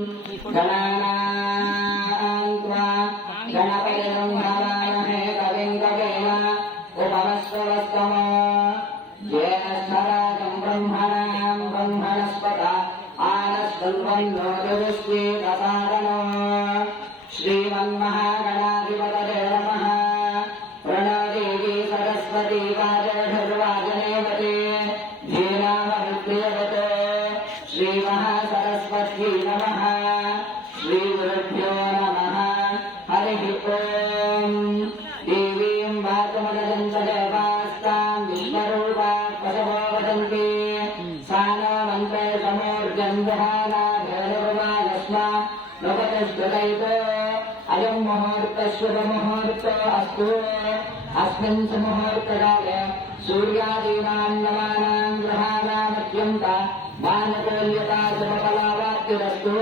गणानां त्वा गणपतिं हवामहे कविं कवीम उपमश्रवस्तमो ज्येष्ठराजं ब्रह्मणां ब्रह्मणस्पत आनस्तन्वन्नोतिष्ठेदसादनो श्रीमन्महागणाधिपतये नमः। प्रणदेवी सरस्वती वाजनिर्वाजनेवते धीनामभिप्रियवते श्रीमहासरस्वती नमः। श्रीगुरुभ्यो नमः। हरिः ओम्। देवीं वाचमदन्तदेवास्तां विश्वरूपा पशवो वदन्ति सा न मन्त्रे समूर्जन्वहाना भेदुर्वालस्मा नवतश्वदैतो अयं मुहूर्तः शुभमुहूर्तो अस्तु। अस्मिन् सुमुहूर्तकाले सूर्यादीनां नवानां ग्रहाणामत्यन्त मानकोल्यता शुभफलावाप्तिरस्तु।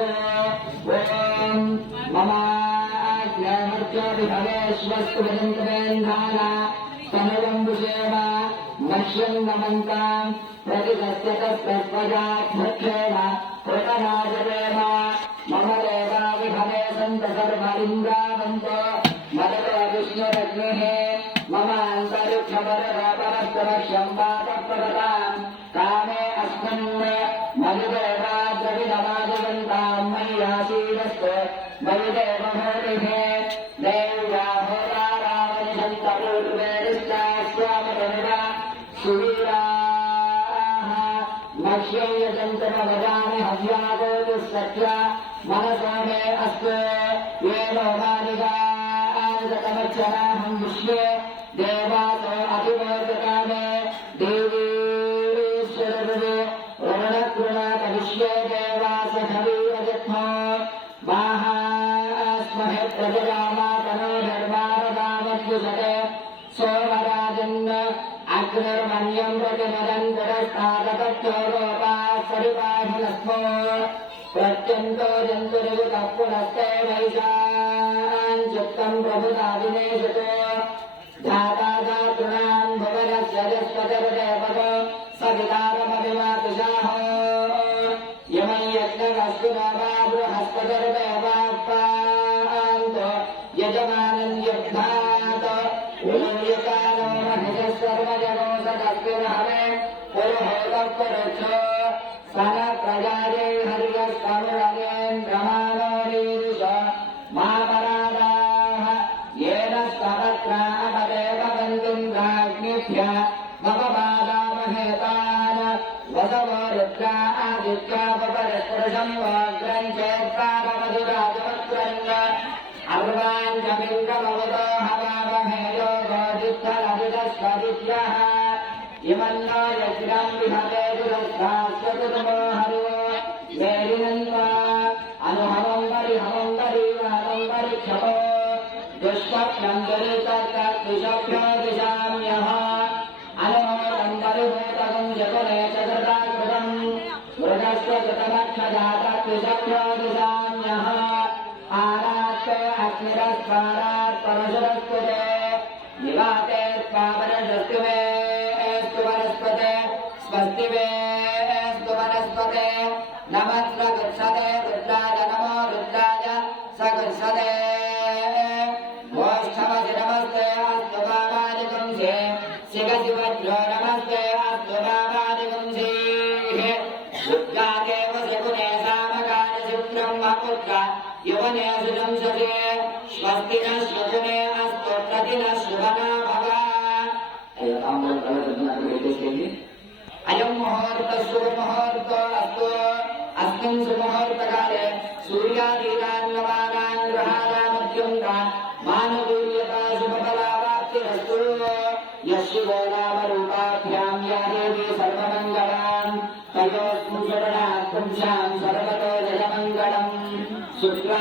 ॐ मम आज्ञामर्चोऽभिभवेश्वस्तु वदन्तवेन्धाना स्तमयम्बुषेम मह्यं नमन्तां प्रतिदस्य तत्त्वजाध्वक्षेण कृतराजवेम मम देवाविभवे सन्त सर्वलिङ्गावन्तो मदतो विष्णुरग्निः मम अन्तरिक्षपरपरस्तमह्यं वातप्रदतां कामे अस्मिन् मयुदेवाद्रविदमादिवन्तां मय्यासीदस्तु मयुदेवभूरिः देव्या होरारावनिषन्तपूर्वेदिष्टास्वामतनुव सुवीराः मह्यं यजन्तमवदामि हव्यागोतिस्सत्या मनसो मे अस्तु ये नो मानिगानितमक्षराहं विश्वे देवासो अतिमोदकामे देवीश्वरभुवे ऋणकृणात विश्वे देवास खवीरजत्मो माहास्महे प्रजगामातनो धर्मारदामद्युषते सोमराजन् अग्निर्मन्यं प्रतिनदन्तरस्तादतत्योरोपात् परिपाहिनस्मो प्रत्यन्तो जन्तुर्युतः पुनस्ते वैशाञ्चुक्तं प्रभुतादिनेशतो धाता धातॄणां भुवनस्य यस्पतिर्देवतो सवितारमभिमातुषाहो यमं यज्ञवस्तु न वा बृहस्पतिर्देवापान्तो यजमानं यज्ञात् उलूयकानो महिषः सर्वजगो सदस्तिर्हवे पुरुहोतः पुरुषो सन प्रजाये हरियस्तमुरगेन्द्रमानोरीश मापरादाः येन स्तवत्रापदेव बन्धुन्द्राग्निभ्य मम बादामहेतान् वसवो रुद्रा आदित्यापपरिस्पृशं वाग्रं चेत्तापमधुराजवक्त्रन् अर्वाञ्चमिन्द्रमवतो हवामहे योगोदित्थलभितस्वदित्यः इमन्नो यज्ञं विहते दुरस्थास्वकुतुमो हरो मेरिनन्वा अनुहवं वरिक्षपो दुष्पक्षं दुरितर्कद्विषभ्यो दिशाम्यः अनुहोतं परिभूतकं जगुने च कृताकृतं मृगस्य कृतमक्षजातद्विषभ्यो दिशाम्यः आरात्ते अग्निरस्वारात् परशुरस्कृते निवाते स्वापरशस्त्युमे वनस्पते स्वस्ति वेस्तु वनस्पते नमस्व गच्छते रुद्राय नमो रुद्राय स गच्छते मोष्ठमसि नमस्ते अस्तु वामानि पुंसे शिवसि वज्रो नमस्ते अस्तु वामानि पुंसीः उद्गादेव शकुने सामगानि सुब्रह्मपुत्र युवने सुजंसते स्वस्ति न शकुने अस्तु प्रतिनः शुभना भव। अयं मुहूर्तः शुभमुहूर्तो अस्तु। अस्मिन् सुमुहूर्तकाले सूर्यादीनां नवानां ग्रहाणामत्यन्त मानवीयता शुभफलावाप्तिरस्तु। यः शिवो नामरूपाभ्यां या देवी सर्वमङ्गलां तयोस्मु शरणात् पुंसां सर्व